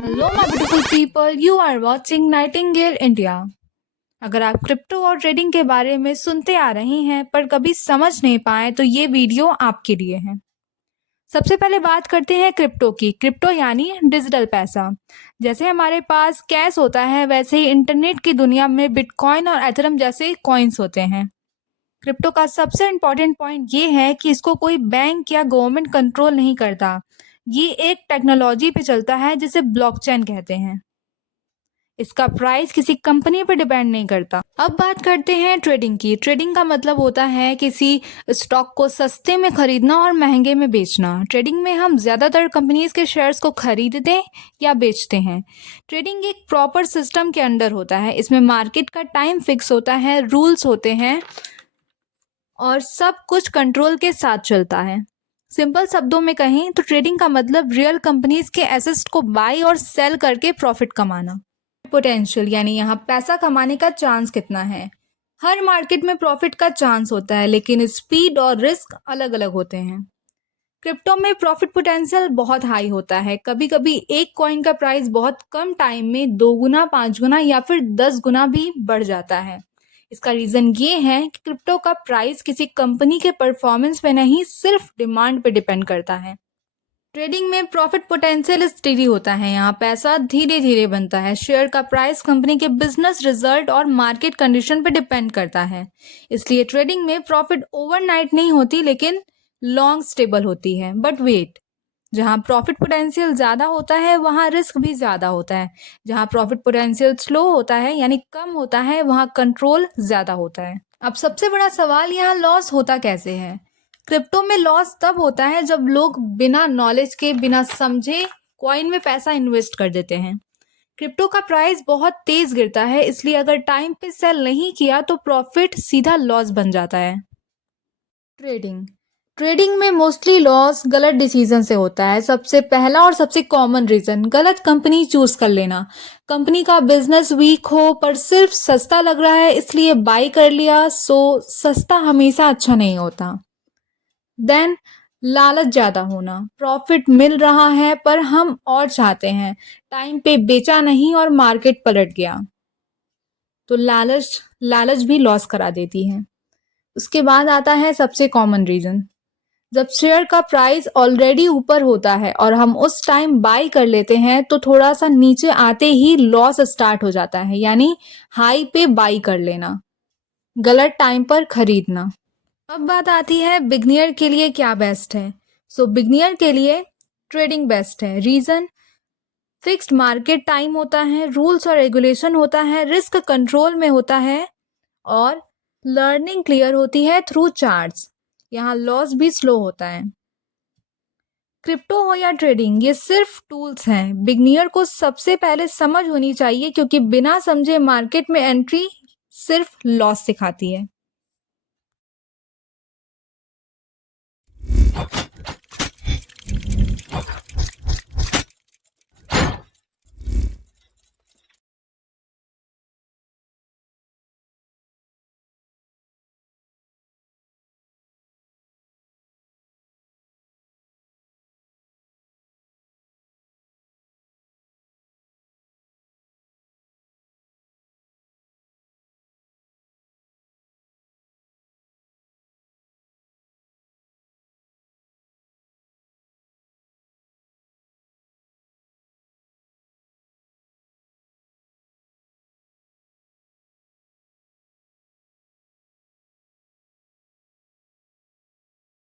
Hello my beautiful people, you are watching Nightingale India. अगर आप crypto और trading के बारे में सुनते आ रही हैं पर कभी समझ नहीं पाए तो ये वीडियो आपके लिए है। सबसे पहले बात करते हैं क्रिप्टो की। क्रिप्टो यानी डिजिटल पैसा। जैसे हमारे पास कैश होता है वैसे ही इंटरनेट की दुनिया में बिटकॉइन और एथेरियम जैसे कॉइन्स होते हैं। क्रिप्टो का सबसे इम्पॉर्टेंट पॉइंट ये है कि इसको कोई बैंक या गवर्नमेंट कंट्रोल नहीं करता। ये एक टेक्नोलॉजी पे चलता है जिसे ब्लॉकचेन कहते हैं। इसका प्राइस किसी कंपनी पर डिपेंड नहीं करता। अब बात करते हैं ट्रेडिंग की। ट्रेडिंग का मतलब होता है किसी स्टॉक को सस्ते में खरीदना और महंगे में बेचना। ट्रेडिंग में हम ज़्यादातर कंपनीज के शेयर्स को खरीदते या बेचते हैं। ट्रेडिंग एक प्रॉपर सिस्टम के अंडर होता है। इसमें मार्केट का टाइम फिक्स होता है, रूल्स होते हैं और सब कुछ कंट्रोल के साथ चलता है। सिंपल शब्दों में कहें तो ट्रेडिंग का मतलब रियल कंपनीज के एसेट्स को बाई और सेल करके प्रॉफिट कमाना। पोटेंशियल यानी यहाँ पैसा कमाने का चांस कितना है। हर मार्केट में प्रॉफिट का चांस होता है लेकिन स्पीड और रिस्क अलग अलग होते हैं। क्रिप्टो में प्रॉफिट पोटेंशियल बहुत हाई होता है। कभी कभी एक कॉइन का प्राइस बहुत कम टाइम में 2 गुना, 5 गुना या फिर 10 गुना भी बढ़ जाता है। इसका रीजन ये है कि क्रिप्टो का प्राइस किसी कंपनी के परफॉर्मेंस पे नहीं, सिर्फ डिमांड पे डिपेंड करता है। ट्रेडिंग में प्रॉफिट पोटेंशियल स्टेडी होता है। यहाँ पैसा धीरे धीरे बनता है। शेयर का प्राइस कंपनी के बिजनेस रिजल्ट और मार्केट कंडीशन पर डिपेंड करता है। इसलिए ट्रेडिंग में प्रॉफिट ओवरनाइट नहीं होती लेकिन लॉन्ग स्टेबल होती है। बट वेट, जहाँ प्रॉफिट पोटेंशियल ज़्यादा होता है वहाँ रिस्क भी ज़्यादा होता है। जहाँ प्रॉफिट पोटेंशियल स्लो होता है यानी कम होता है वहाँ कंट्रोल ज़्यादा होता है। अब सबसे बड़ा सवाल यहाँ लॉस होता कैसे है। क्रिप्टो में लॉस तब होता है जब लोग बिना नॉलेज के, बिना समझे कॉइन में पैसा इन्वेस्ट कर देते हैं। क्रिप्टो का प्राइस बहुत तेज गिरता है, इसलिए अगर टाइम पे सेल नहीं किया तो प्रॉफिट सीधा लॉस बन जाता है। ट्रेडिंग ट्रेडिंग में मोस्टली लॉस गलत डिसीजन से होता है। सबसे पहला और सबसे कॉमन रीजन गलत कंपनी चूज कर लेना। कंपनी का बिजनेस वीक हो पर सिर्फ सस्ता लग रहा है इसलिए बाई कर लिया। सो सस्ता हमेशा अच्छा नहीं होता। देन लालच ज़्यादा होना। प्रॉफिट मिल रहा है पर हम और चाहते हैं, टाइम पे बेचा नहीं और मार्केट पलट गया तो लालच लालच भी लॉस करा देती है। उसके बाद आता है सबसे कॉमन रीज़न, जब शेयर का प्राइस ऑलरेडी ऊपर होता है और हम उस टाइम बाई कर लेते हैं तो थोड़ा सा नीचे आते ही लॉस स्टार्ट हो जाता है। यानी हाई पे बाई कर लेना, गलत टाइम पर खरीदना। अब बात आती है बिगनियर के लिए क्या बेस्ट है। बिगनियर के लिए ट्रेडिंग बेस्ट है। रीज़न, फिक्स्ड मार्केट टाइम होता है, रूल्स और रेगुलेशन होता है, रिस्क कंट्रोल में होता है और लर्निंग क्लियर होती है थ्रू चार्ट्स। यहाँ लॉस भी स्लो होता है। क्रिप्टो हो या ट्रेडिंग, ये सिर्फ टूल्स हैं। बिगनियर को सबसे पहले समझ होनी चाहिए क्योंकि बिना समझे मार्केट में एंट्री सिर्फ लॉस सिखाती है।